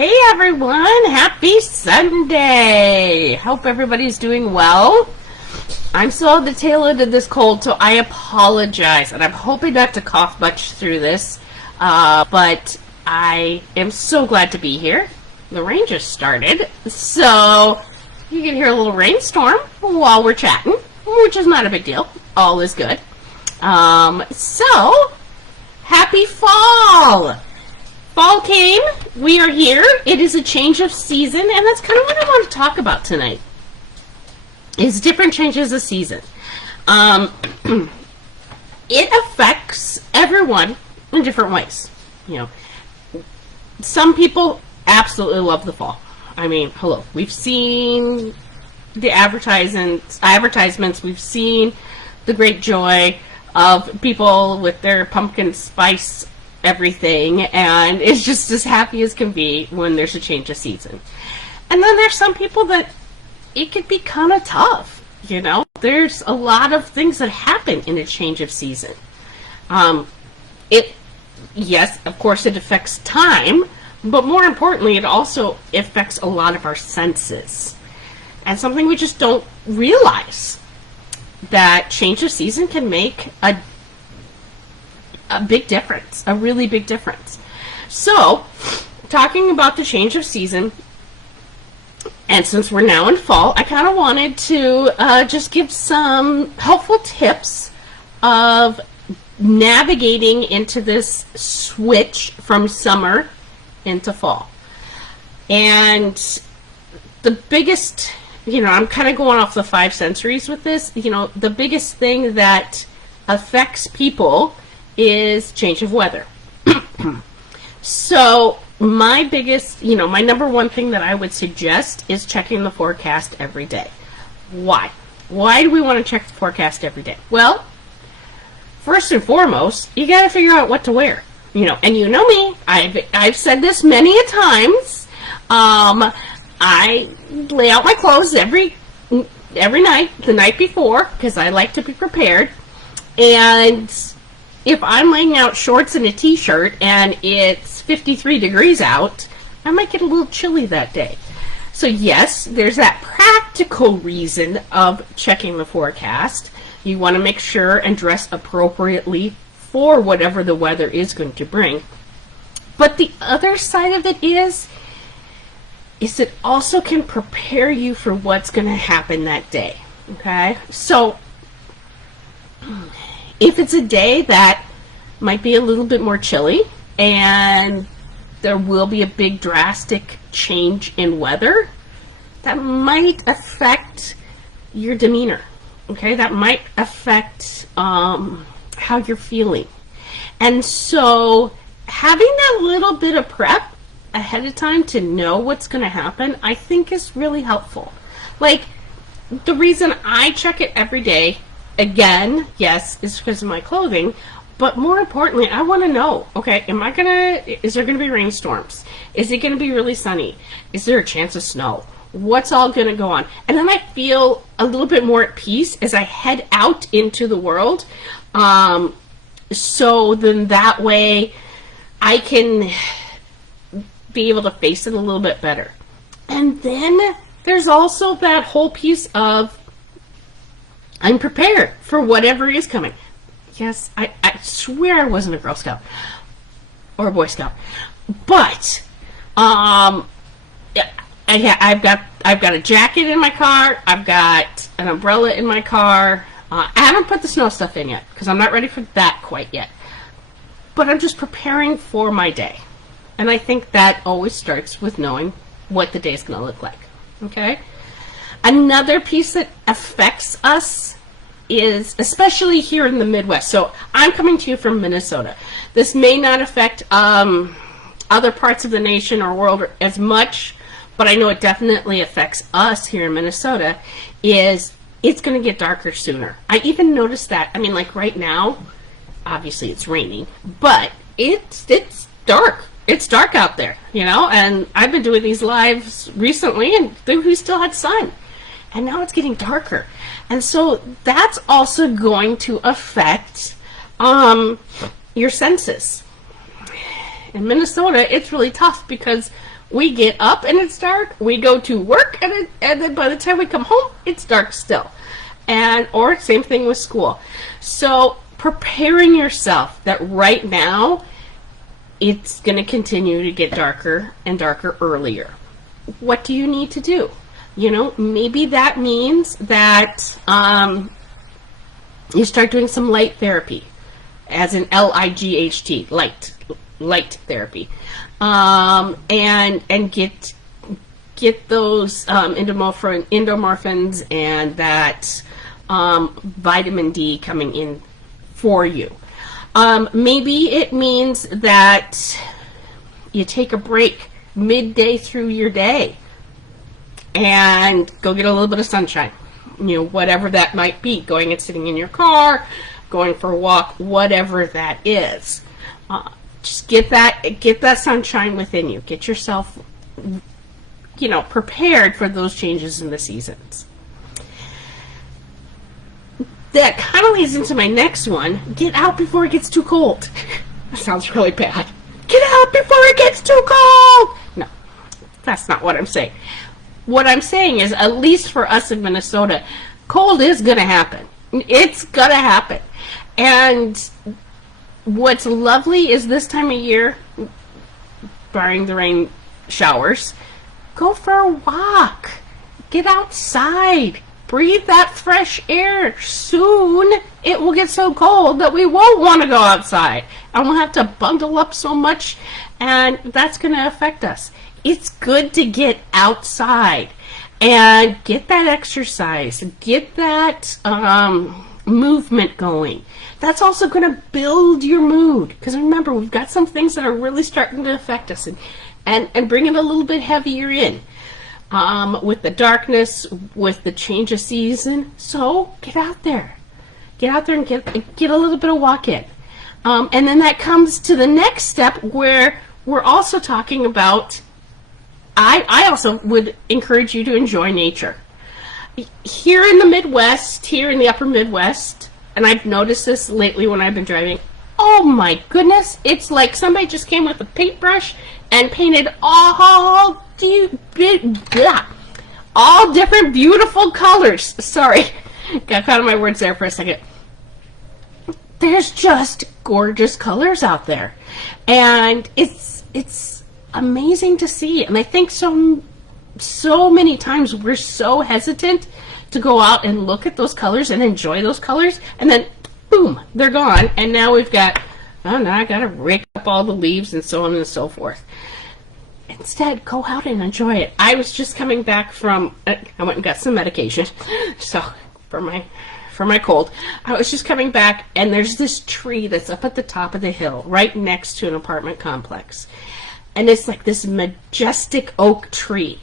Hey everyone, happy Sunday! Hope everybody's doing well. I'm still at the tail end of this cold, so I apologize, and I'm hoping not to cough much through this, but I am so glad to be here. The rain just started, so you can hear a little rainstorm while we're chatting, which is not a big deal. All is good. So, happy fall! Fall came, we are here, it is a change of season, and that's kind of what I want to talk about tonight, is different changes of season. It affects everyone in different ways. You know, some people absolutely love the fall. I mean, hello, we've seen the advertisements, we've seen the great joy of people with their pumpkin spice everything, and it's just as happy as can be when there's a change of season. And then there's some people that it could be kind of tough, you know. There's a lot of things that happen in a change of season. Yes, of course it affects time, but more importantly it also affects a lot of our senses. And something we just don't realize, that change of season can make a big difference, a really big difference. So, talking about the change of season, and since we're now in fall, I kind of wanted to just give some helpful tips of navigating into this switch from summer into fall. And the biggest, you know, I'm kind of going off the five sensories with this, you know, the biggest thing that affects people is change of weather. So my biggest, you know, my number one thing that I would suggest is checking the forecast every day. Why? Why do we want to check the forecast every day? Well, first and foremost, you got to figure out what to wear. You know, and you know me, I've said this many a times. I lay out my clothes every night, the night before, because I like to be prepared. And if I'm laying out shorts and a t-shirt and it's 53 degrees out, I might get a little chilly that day. So yes, there's that practical reason of checking the forecast. You want to make sure and dress appropriately for whatever the weather is going to bring. But the other side of it is it also can prepare you for what's going to happen that day. Okay? So if it's a day that might be a little bit more chilly and there will be a big drastic change in weather, that might affect your demeanor. Okay? That might affect how you're feeling. And so having that little bit of prep ahead of time to know what's going to happen, I think is really helpful. Like, the reason I check it every day, again, yes, is because of my clothing, but more importantly, I want to know, okay, is there going to be rainstorms? Is it going to be really sunny? Is there a chance of snow? What's all going to go on? And then I feel a little bit more at peace as I head out into the world. So then that way I can be able to face it a little bit better. And then there's also that whole piece of I'm prepared for whatever is coming. Yes, I swear I wasn't a Girl Scout or a Boy Scout, but I've got a jacket in my car. I've got an umbrella in my car. I haven't put the snow stuff in yet because I'm not ready for that quite yet. But I'm just preparing for my day, and I think that always starts with knowing what the day is going to look like. Okay. Another piece that affects us is, especially here in the Midwest. So I'm coming to you from Minnesota. This may not affect other parts of the nation or world as much, but I know it definitely affects us here in Minnesota, is it's going to get darker sooner. I even noticed that. I mean, like right now, obviously it's raining, but it's dark. It's dark out there, you know, and I've been doing these lives recently and we still had sun. And now it's getting darker. And so that's also going to affect your senses. In Minnesota, it's really tough because We get up and it's dark. We go to work and then by the time we come home, it's dark still. And or same thing with school. So preparing yourself that right now it's going to continue to get darker and darker earlier. What do you need to do? You know, maybe that means that you start doing some light therapy, as in LIGHT, light therapy, and get those endomorphins and that vitamin D coming in for you. Maybe it means that you take a break midday through your day and go get a little bit of sunshine. You know, whatever that might be, going and sitting in your car, going for a walk, whatever that is. Just get that sunshine within you. Get yourself, you know, prepared for those changes in the seasons. That kind of leads into my next one. Get out before it gets too cold. That sounds really bad. Get out before it gets too cold! No, that's not what I'm saying. What I'm saying is, at least for us in Minnesota, cold is going to happen. It's going to happen. And what's lovely is this time of year, barring the rain showers, go for a walk. Get outside. Breathe that fresh air. Soon it will get so cold that we won't want to go outside. And we'll have to bundle up so much, and that's going to affect us. It's good to get outside and get that exercise, get that movement going. That's also going to build your mood, because remember, we've got some things that are really starting to affect us and bring it a little bit heavier in with the darkness, with the change of season. So get out there and get a little bit of walk in. And then that comes to the next step, where we're also talking about, I also would encourage you to enjoy nature. Here in the Midwest, here in the upper Midwest, and I've noticed this lately when I've been driving, oh my goodness, it's like somebody just came with a paintbrush and painted all different beautiful colors. Sorry, got caught on my words there for a second. There's just gorgeous colors out there, and it's amazing to see. And I think so many times we're so hesitant to go out and look at those colors and enjoy those colors, and then boom, they're gone, and now we've got, oh, now I gotta rake up all the leaves and so on and so forth. Instead, go out and enjoy it. I was just coming back from, I went and got some medication, so for my cold. I was just coming back, and there's this tree that's up at the top of the hill, right next to an apartment complex. And it's like this majestic oak tree.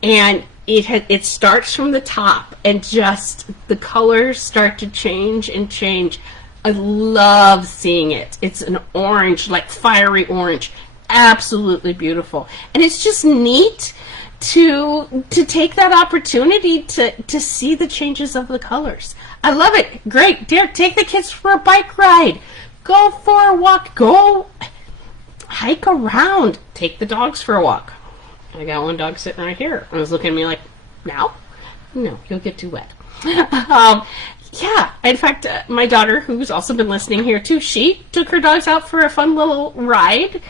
And it starts from the top, and just the colors start to change and change. I love seeing it. It's an orange, like fiery orange. Absolutely beautiful. And it's just neat to take that opportunity to see the changes of the colors. I love it. Great. Dare take the kids for a bike ride. Go for a walk. Go hike around. Take the dogs for a walk. I got one dog sitting right here. I was looking at me like, now? No, you'll get too wet. Yeah, in fact, my daughter, who's also been listening here too, she took her dogs out for a fun little ride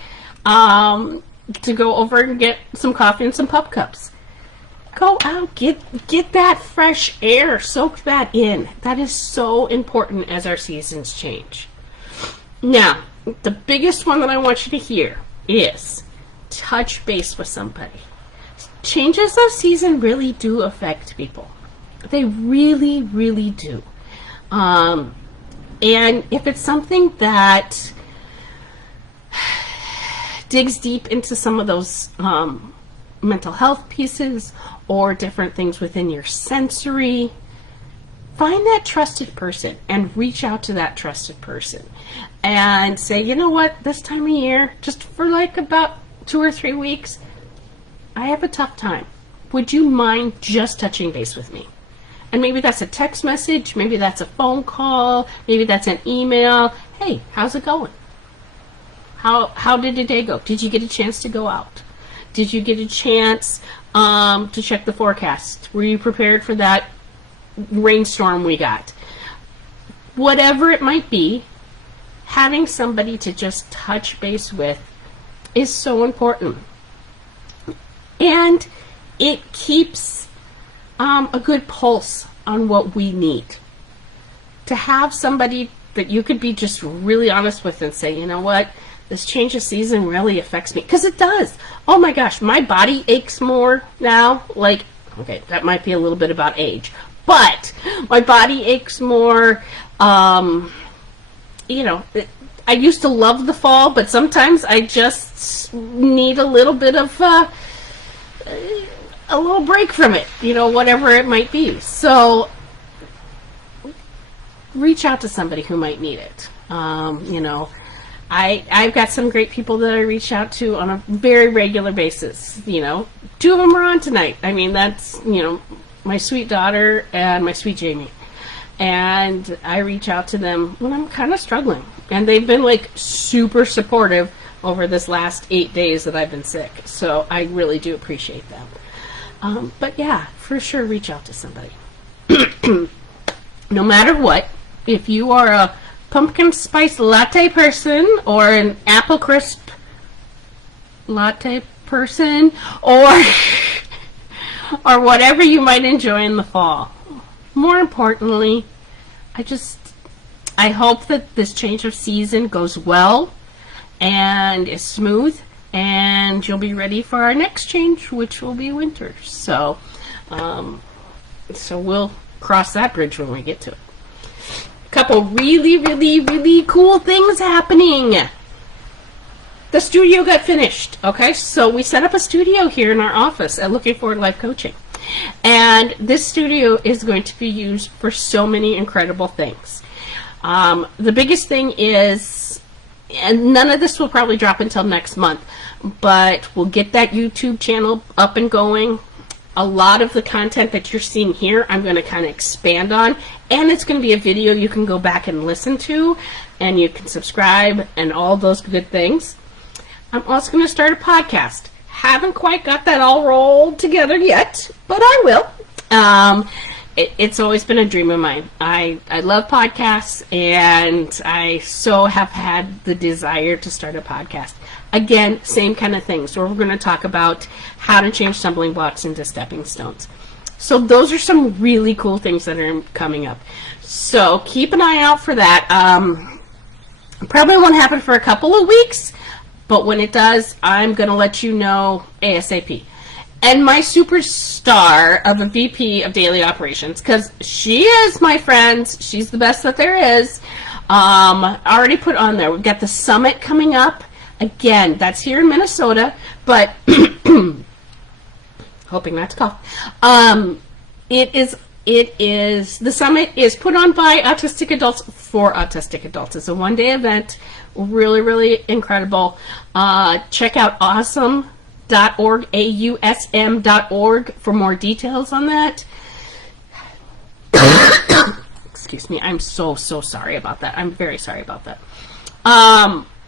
to go over and get some coffee and some pup cups. Go out, get that fresh air, soak that in. That is so important as our seasons change. Now, the biggest one that I want you to hear is touch base with somebody. Changes of season really do affect people. They really, really do. And if it's something that digs deep into some of those mental health pieces or different things within your sensory, find that trusted person and reach out to that trusted person and say, you know what, this time of year, just for like about 2 or 3 weeks, I have a tough time. Would you mind just touching base with me? And maybe that's a text message, maybe that's a phone call, maybe that's an email. Hey, how's it going? How did the day go? Did you get a chance to go out? Did you get a chance to check the forecast? Were you prepared for that rainstorm we got? Whatever it might be, having somebody to just touch base with is so important. And it keeps a good pulse on what we need. To have somebody that you could be just really honest with and say, you know what, this change of season really affects me. Because it does. Oh my gosh, my body aches more now. Like, okay, that might be a little bit about age. But my body aches more. You know, I used to love the fall, but sometimes I just need a little bit of a little break from it, you know, whatever it might be. So reach out to somebody who might need it. You know, I've got some great people that I reach out to on a very regular basis. You know, 2 of them are on tonight. I mean, that's, you know, my sweet daughter and my sweet Jamie. And I reach out to them when I'm kind of struggling. And they've been like super supportive over this last 8 days that I've been sick. So I really do appreciate them. But yeah, for sure, reach out to somebody. No matter what, if you are a pumpkin spice latte person or an apple crisp latte person or or whatever you might enjoy in the fall, more importantly, I hope that this change of season goes well and is smooth, and you'll be ready for our next change, which will be winter. So we'll cross that bridge when we get to it. A couple really, really, really cool things happening. The studio got finished. Okay, so we set up a studio here in our office at Looking Forward Life Coaching. And this studio is going to be used for so many incredible things. The biggest thing is, and none of this will probably drop until next month, but we'll get that YouTube channel up and going. A lot of the content that you're seeing here, I'm going to kind of expand on, and it's going to be a video you can go back and listen to, and you can subscribe, and all those good things. I'm also going to start a podcast. Haven't quite got that all rolled together yet, but I will. It's always been a dream of mine. I love podcasts, and I so have had the desire to start a podcast. Again, same kind of things, where we're going to talk about how to change stumbling blocks into stepping stones. So those are some really cool things that are coming up. So keep an eye out for that. Probably won't happen for a couple of weeks, but when it does, I'm going to let you know ASAP. And my superstar of a VP of Daily Operations, because she is, my friends, she's the best that there is, already put on there. We've got the summit coming up. Again, that's here in Minnesota, but hoping not to cough. The summit is put on by autistic adults for autistic adults. It's a one-day event, really, really incredible. Check out awesome.org, AUSM.org for more details on that. Excuse me, I'm so sorry about that. I'm very sorry about that.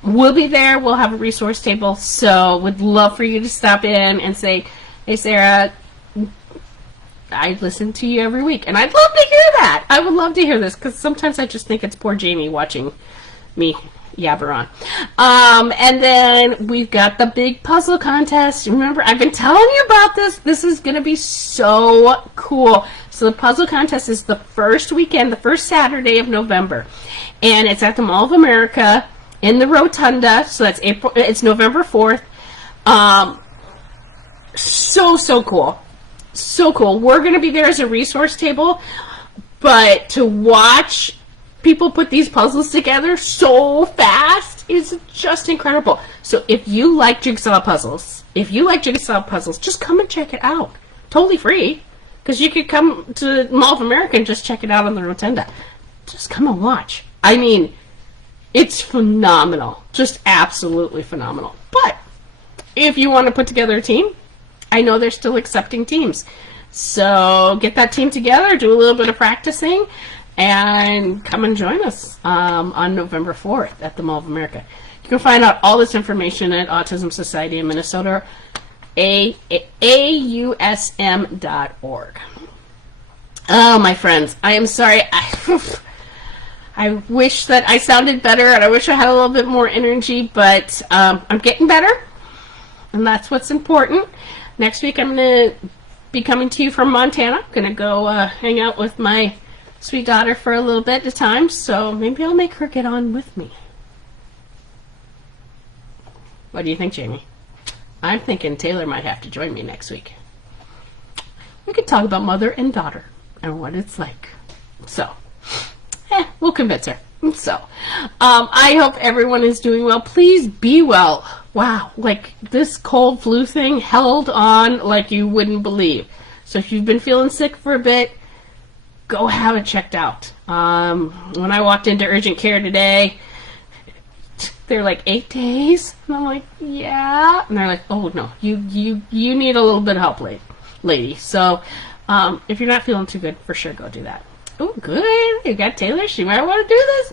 We'll be there. We'll have a resource table. So would love for you to stop in and say, hey, Sarah, I listen to you every week. And I'd love to hear that. I would love to hear this, because sometimes I just think it's poor Jamie watching me yabber on. And then we've got the big puzzle contest. Remember, I've been telling you about this. This is going to be so cool. So the puzzle contest is the first weekend, the first Saturday of November. And it's at the Mall of America in the Rotunda. So that's it's November 4th. So cool. So cool. We're going to be there as a resource table, but to watch people put these puzzles together so fast is just incredible. So if you like jigsaw puzzles, just come and check it out. Totally free, because you could come to Mall of America and just check it out on the Rotunda. Just come and watch. I mean, it's phenomenal. Just absolutely phenomenal. But if you want to put together a team, I know they're still accepting teams. So get that team together, do a little bit of practicing, and come and join us on November 4th at the Mall of America. You can find out all this information at Autism Society in Minnesota AUSM.org. Oh, my friends, I am sorry. I wish that I sounded better, and I wish I had a little bit more energy, but I'm getting better, and that's what's important. Next week, I'm going to be coming to you from Montana. I'm going to go hang out with my sweet daughter for a little bit at a time, so maybe I'll make her get on with me. What do you think, Jamie? I'm thinking Taylor might have to join me next week. We could talk about mother and daughter and what it's like. So, we'll convince her. So, I hope everyone is doing well. Please be well. Wow, like this cold flu thing held on like you wouldn't believe. So if you've been feeling sick for a bit, go have it checked out. When I walked into urgent care today, they're like 8 days, and I'm like, yeah, and they're like, oh no, you need a little bit of help, lady. So if you're not feeling too good, for sure, go do that. Oh, good. You got Taylor. She might want to do this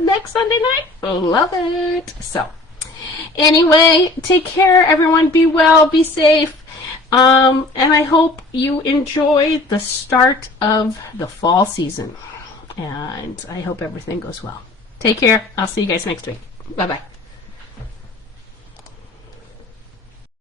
next Sunday night. Love it. So anyway, take care, everyone. Be well. Be safe. And I hope you enjoy the start of the fall season. And I hope everything goes well. Take care. I'll see you guys next week. Bye-bye.